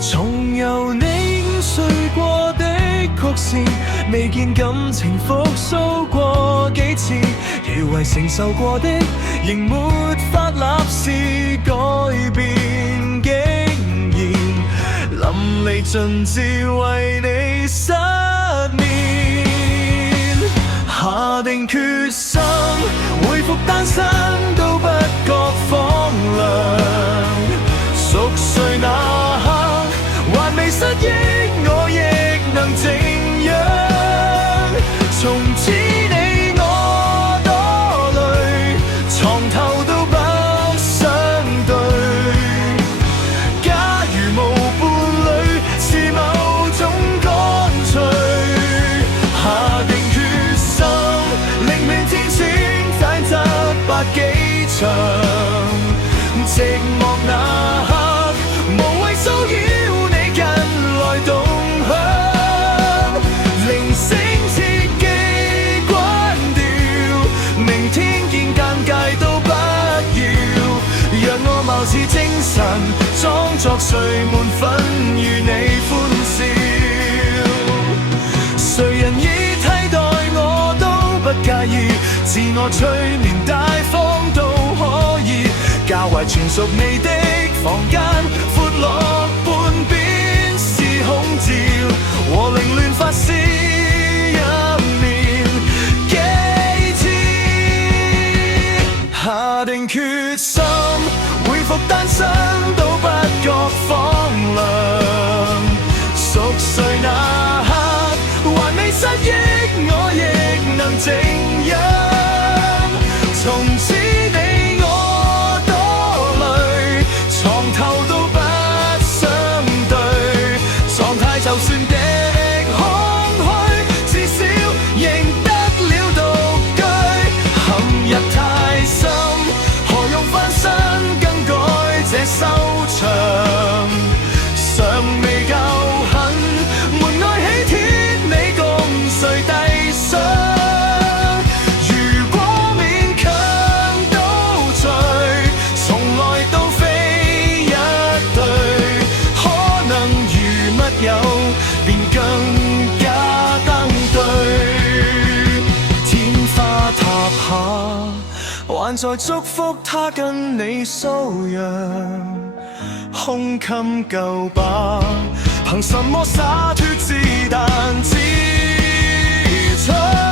重遊你午睡過的曲線，未見感情復甦過幾次，以為承受過的，仍沒法立時改變，竟然淋漓盡致為你失眠。下定決心恢復單身都不覺荒涼，熟睡那刻還未失憶，我亦能靜養。從此你我多累，床頭都不相對。假如無伴侶是某種乾脆，下定決心令明天選擇側百幾場，寂寞那刻無謂騷擾你近來動向，鈴聲切記關掉，明天見尷尬都不要，讓我貌似精神裝作睡滿分與你歡笑。誰人已替代我都不介意，自我催眠大方都可以，較為全屬你的房間，闊落半邊是空照，和凌亂發絲入眠幾次。下定決心恢復單身都不覺荒涼，熟睡那刻還未失憶，我亦能靜養。從此你我多累，床頭都不相對，狀態就算極空虛，至少贏得了獨居。陷入太深，何用翻身更改這收場？尚未夠狠，門外起天你共誰遞上？如果勉強都醉，從來都非一對，可能如密友便更加登對。天花塌下，還在祝福他跟你搔癢，胸襟夠吧？憑什麼灑脫自彈自唱？